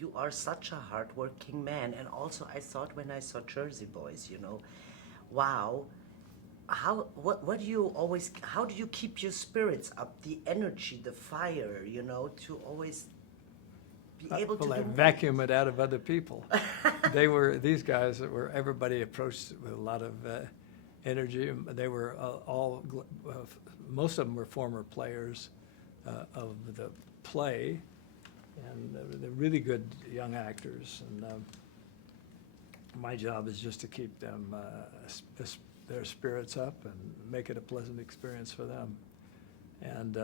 you are such a hardworking man. And also, I thought when I saw Jersey Boys, wow, what do you always, how do you keep your spirits up, the energy, the fire, to always be able to Well, I do more? vacuum it out of other people. These guys that were, everybody approached it with a lot of energy. They were most of them were former players of the play, and they're really good young actors. And my job is just to keep them, their spirits up and make it a pleasant experience for them. And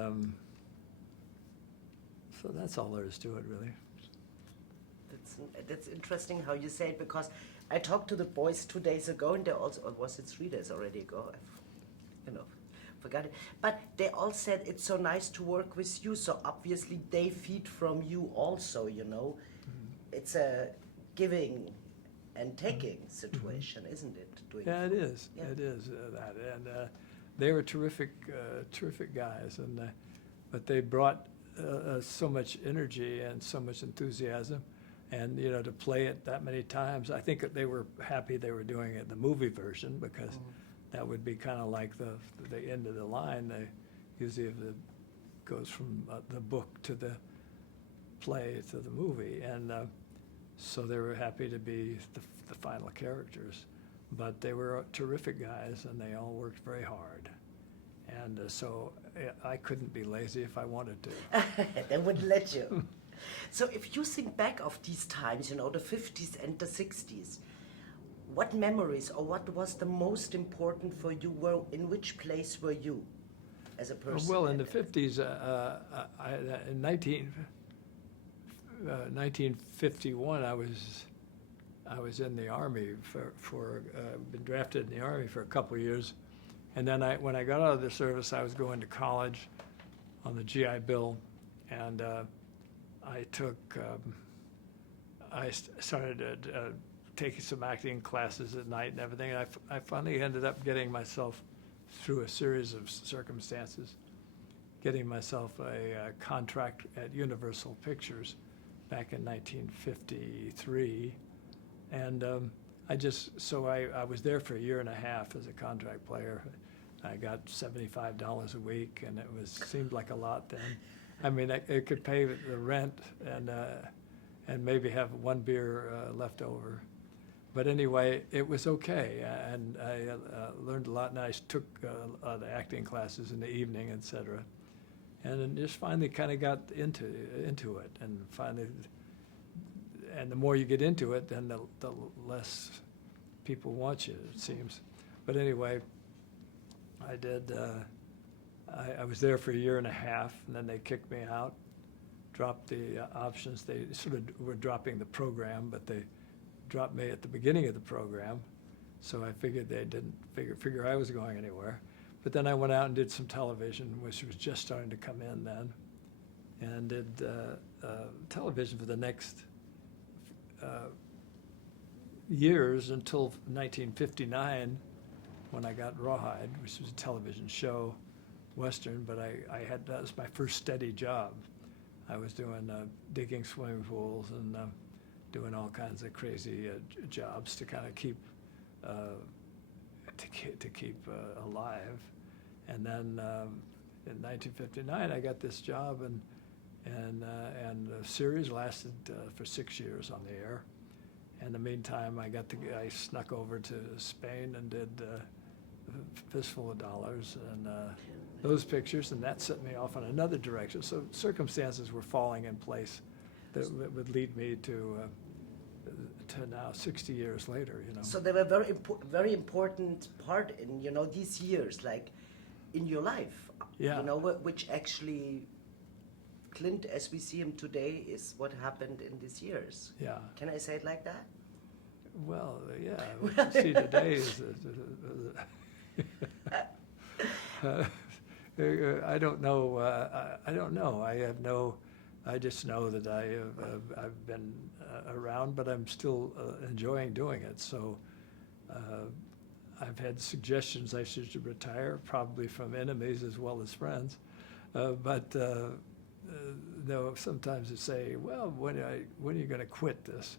so that's all there is to it, really. That's interesting how you say it, because I talked to the boys 2 days ago, and they also, or was it 3 days already ago? Forgot it. But they all said it's so nice to work with you. So obviously they feed from you also. It's a giving and taking situation, isn't it? Yeah, it is. Yeah. It is that, and they were terrific guys, and but they brought so much energy and so much enthusiasm, and to play it that many times. I think that they were happy they were doing it the movie version, because that would be kind of like the end of the line. They usually goes from the book to the play to the movie, and so they were happy to be the final characters. But they were terrific guys, and they all worked very hard. And so I couldn't be lazy if I wanted to. They wouldn't let you. So if you think back of these times, the 50s and the 60s, what memories or what was the most important for you? In which place were you as a person? Well, in the 50s, in 1951, I was in the Army for been drafted in the Army for a couple of years. And then when I got out of the service, I was going to college on the GI Bill, and I started taking some acting classes at night and everything. And I finally ended up getting myself, through a series of circumstances, getting myself a contract at Universal Pictures back in 1953. And I was there for a year and a half as a contract player. I got $75 a week, and it seemed like a lot then. I mean, it could pay the rent and maybe have one beer left over. But anyway, it was okay, and I learned a lot, and I took the acting classes in the evening, etc. And then just finally kind of got into it, and finally, and the more you get into it, then the less people want you, it seems. But anyway, I did. I was there for a year and a half, and then they kicked me out, dropped the options. They sort of were dropping the program, but they dropped me at the beginning of the program, so I figured they didn't figure I was going anywhere. But then I went out and did some television, which was just starting to come in then, and did television for the next years until 1959, when I got Rawhide, which was a television show, Western, but that was my first steady job. I was doing digging swimming pools and doing all kinds of crazy jobs to kind of keep alive. And then in 1959, I got this job, and the series lasted for 6 years on the air. In the meantime, I snuck over to Spain and did Fistful of Dollars and those pictures, and that set me off on another direction. So circumstances were falling in place that would lead me to now 60 years later. So they were very important part in these years, like in your life. Yeah. Which actually, Clint, as we see him today, is what happened in these years. Yeah. Can I say it like that? Well, yeah. What you see today is. I don't know. I don't know. I just know that I've been around, but I'm still enjoying doing it. So I've had suggestions I should retire, probably from enemies as well as friends. But though sometimes they say, well, when are you going to quit this?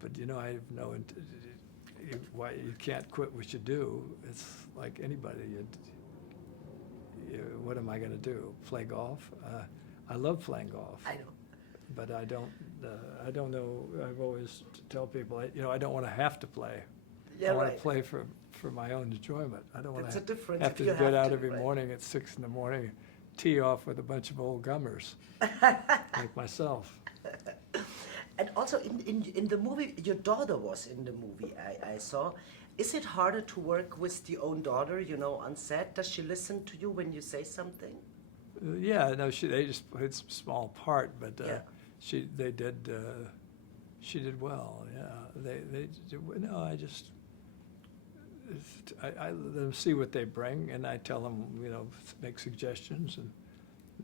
But I have why you can't quit what you do. It's like anybody. What am I going to do? Play golf? I love playing golf. I know. But I don't know. I've always tell people, I don't want to have to play. Yeah, I want right. to play for my own enjoyment. I don't want That's a to difference have if to you get have out to, every right. morning at 6 a.m, tee off with a bunch of old gummers, like myself. And also in the movie, your daughter was in the movie, I saw. Is it harder to work with your own daughter, on set? Does she listen to you when you say something? Yeah, no, they just played some small part, but Yeah. she did well. Yeah, I let them see what they bring, and I tell them, make suggestions, and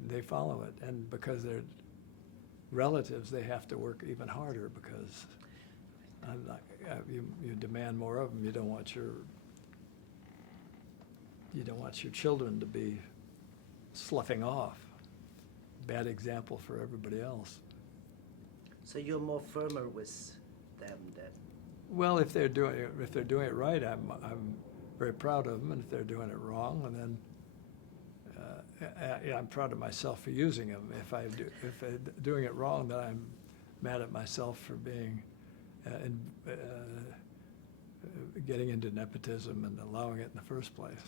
they follow it. And because they're relatives, they have to work even harder because you demand more of them. You don't want your children to be sloughing off. Bad example for everybody else. So you're more firmer with them then? Well, if they're doing it right, I'm very proud of them, and if they're doing it wrong, and then I'm proud of myself for using them. If they're doing it wrong, then I'm mad at myself for being getting into nepotism and allowing it in the first place.